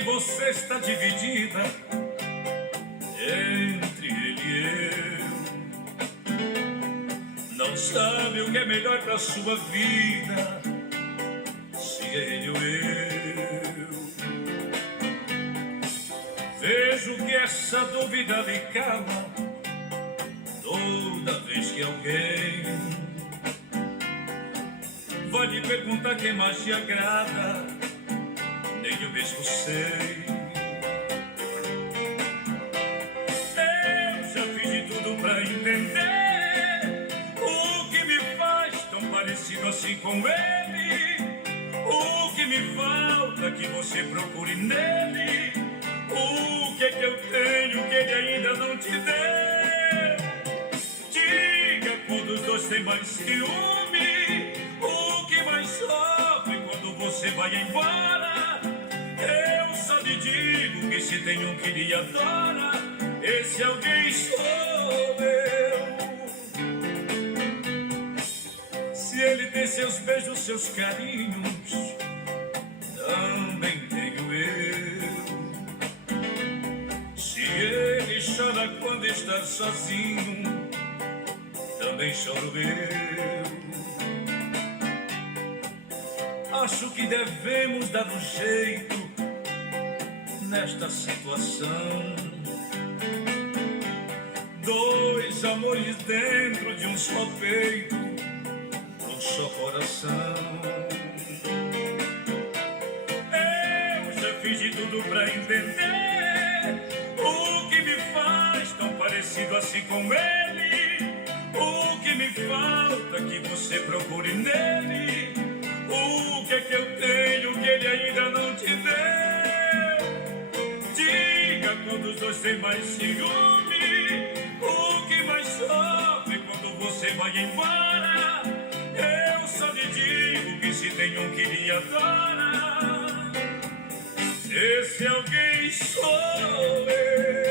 quem você está dividida entre ele e eu. Não sabe o que é melhor para sua vida, se ele ou eu. Vejo que essa dúvida lhe cala toda vez que alguém vai lhe perguntar quem mais te agrada, nem eu mesmo sei. Eu já fiz de tudo pra entender o que me faz tão parecido assim com ele. O que me falta que você procure nele. O que é que eu tenho que ele ainda não te deu? Diga quando os dois têm mais ciúme. O que mais sofre quando você vai embora? Eu só lhe digo que se tem um que lhe adora, esse alguém sou eu. Se ele tem seus beijos, seus carinhos, também tenho eu. Se ele chora quando está sozinho, também choro eu. Acho que devemos dar um jeito nesta situação. Dois amores dentro de um só peito, um só coração. Eu já fiz de tudo pra entender o que me faz tão parecido assim com ele. O que me falta que você procure nele. O que é que eu tenho que ele ainda não te deu? Diga quando os dois têm mais ciúme. O que mais sofre quando você vai embora? Eu só lhe digo que se tem um que lhe adora, esse alguém sou eu.